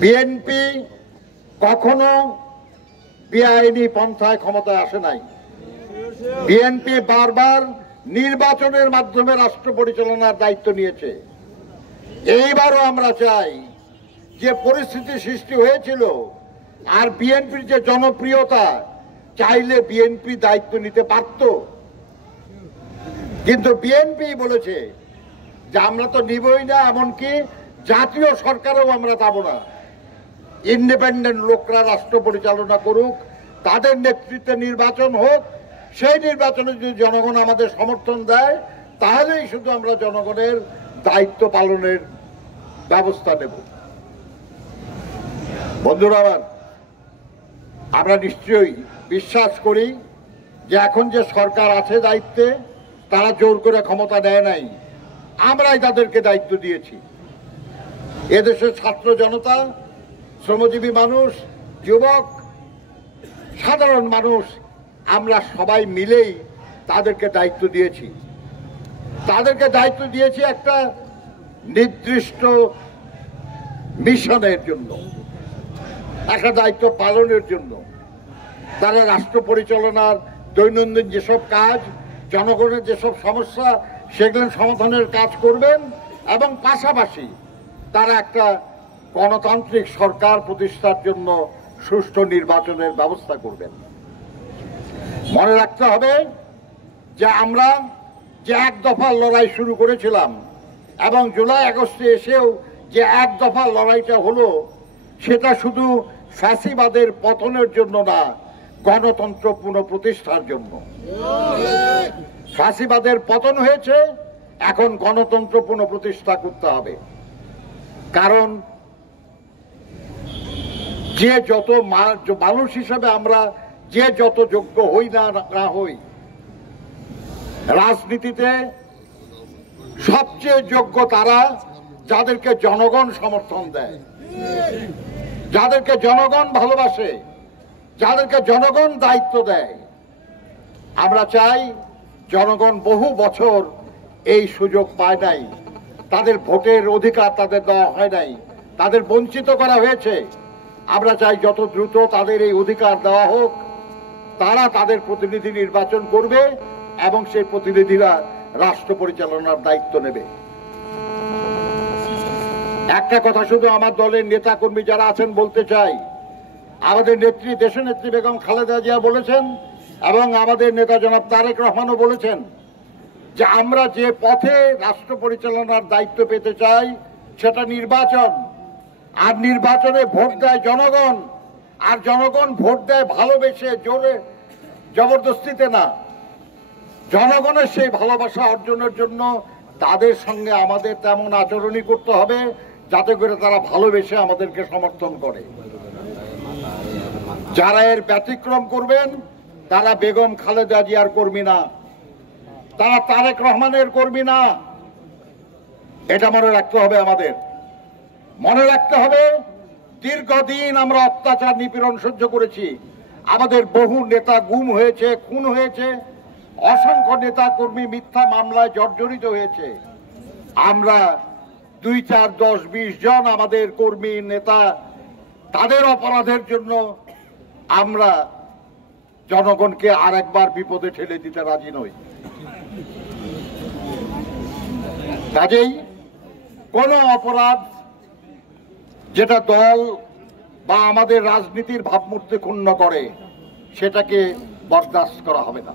BNP কখনো বেআইনি পন্থায় ক্ষমতায় আসে নাই। বিএনপি বারবার নির্বাচনের মাধ্যমে রাষ্ট্র পরিচালনার দায়িত্ব নিয়েছে। এইবারও আমরা চাই যে পরিস্থিতি সৃষ্টি হয়েছিল, আর বিএনপির যে জনপ্রিয়তা, চাইলে বিএনপি দায়িত্ব নিতে পারত, কিন্তু বিএনপি বলেছে যে আমরা তো নিবই না, এমনকি জাতীয় সরকারও আমরা যাব না। ইন্ডিপেন্ডেন্ট লোকরা রাষ্ট্র পরিচালনা করুক, তাদের নেতৃত্বে নির্বাচন হোক, সেই নির্বাচনে যদি জনগণ আমাদের সমর্থন দেয় তাহলেই শুধু আমরা জনগণের দায়িত্ব পালনের ব্যবস্থা নেব। বন্ধুরা আমার, আমরা নিশ্চয়ই বিশ্বাস করি যে এখন যে সরকার আছে দায়িত্বে, তারা জোর করে ক্ষমতা নেয় নাই, আমরাই তাদেরকে দায়িত্ব দিয়েছি। এদেশের ছাত্র জনতা, শ্রমজীবী মানুষ, যুবক, সাধারণ মানুষ, আমরা সবাই মিলেই তাদেরকে দায়িত্ব দিয়েছি। তাদেরকে দায়িত্ব দিয়েছি একটা নির্দিষ্ট মিশনের জন্য, একটা দায়িত্ব পালনের জন্য। তারা রাষ্ট্র পরিচালনার দৈনন্দিন যেসব কাজ, জনগণের যেসব সমস্যা, সেগুলো সমাধানের কাজ করবেন এবং পাশাপাশি তারা একটা গণতান্ত্রিক সরকার প্রতিষ্ঠার জন্য সুষ্ঠু নির্বাচনের ব্যবস্থা করবেন। মনে রাখতে হবে যে আমরা যে এক দফা লড়াই শুরু করেছিলাম এবং জুলাই আগস্টে এসেও যে এক দফা লড়াইটা হলো, সেটা শুধু ফ্যাসিবাদের পতনের জন্য না, গণতন্ত্র পুনঃপ্রতিষ্ঠার জন্য। ফ্যাসিবাদের পতন হয়েছে, এখন গণতন্ত্র পুনঃপ্রতিষ্ঠা করতে হবে। কারণ যে যত মানুষ হিসেবে আমরা যে যত যোগ্য হই না হই, রাজনীতিতে সবচেয়ে যোগ্য তারা যাদেরকে জনগণ সমর্থন দেয়, যাদেরকে জনগণ ভালোবাসে, যাদেরকে জনগণ দায়িত্ব দেয়। আমরা চাই, জনগণ বহু বছর এই সুযোগ পায় নাই, তাদের ভোটের অধিকার তাদের দেওয়া হয় নাই, তাদের বঞ্চিত করা হয়েছে। আমরা চাই যত দ্রুত তাদের এই অধিকার দেওয়া হোক, তারা তাদের প্রতিনিধি নির্বাচন করবে এবং সেই প্রতিনিধিরা রাষ্ট্র পরিচালনার দায়িত্ব নেবে। একটা কথা শুধু আমার দলের নেতা কর্মী যারা আছেন বলতে চাই, আমাদের নেত্রী, দেশনেত্রী বেগম খালেদা জিয়া বলেছেন এবং আমাদের নেতা জনাব তারেক রহমানও বলেছেন যে আমরা যে পথে রাষ্ট্র পরিচালনার দায়িত্ব পেতে চাই সেটা নির্বাচন। আর নির্বাচনে ভোট দেয় জনগণ, আর জনগণ ভোট দেয় ভালোবেসে, জোরে জবরদস্তিতে না। জনগণের সেই ভালোবাসা অর্জনের জন্য তাদের সঙ্গে আমাদের তেমন আচরণই করতে হবে যাতে করে তারা ভালোবেসে আমাদেরকে সমর্থন করে। যারা এর ব্যতিক্রম করবেন তারা বেগম খালেদা জিয়ার কর্মী না, তারা তারেক রহমানের কর্মী না। এটা মনে রাখতে হবে। আমাদের মনে রাখতে হবে, দীর্ঘদিন আমরা অত্যাচার নিপীড়ন সহ্য করেছি। আমাদের বহু নেতা গুম হয়েছে, খুন হয়েছে, অসংখ্য নেতা কর্মী মিথ্যা মামলায় জর্জরিত হয়েছে। আমরা 2, 4, 10, 20 জন আমাদের কর্মী নেতা, তাদের অপরাধের জন্য আমরা জনগণকে আরেকবার বিপদে ঠেলে দিতে রাজি নই। কাজেই কোন অপরাধ যেটা দল বা আমাদের রাজনীতির ভাবমূর্তি ক্ষুণ্ণ করে, সেটাকে বরদাস্ত করা হবে না।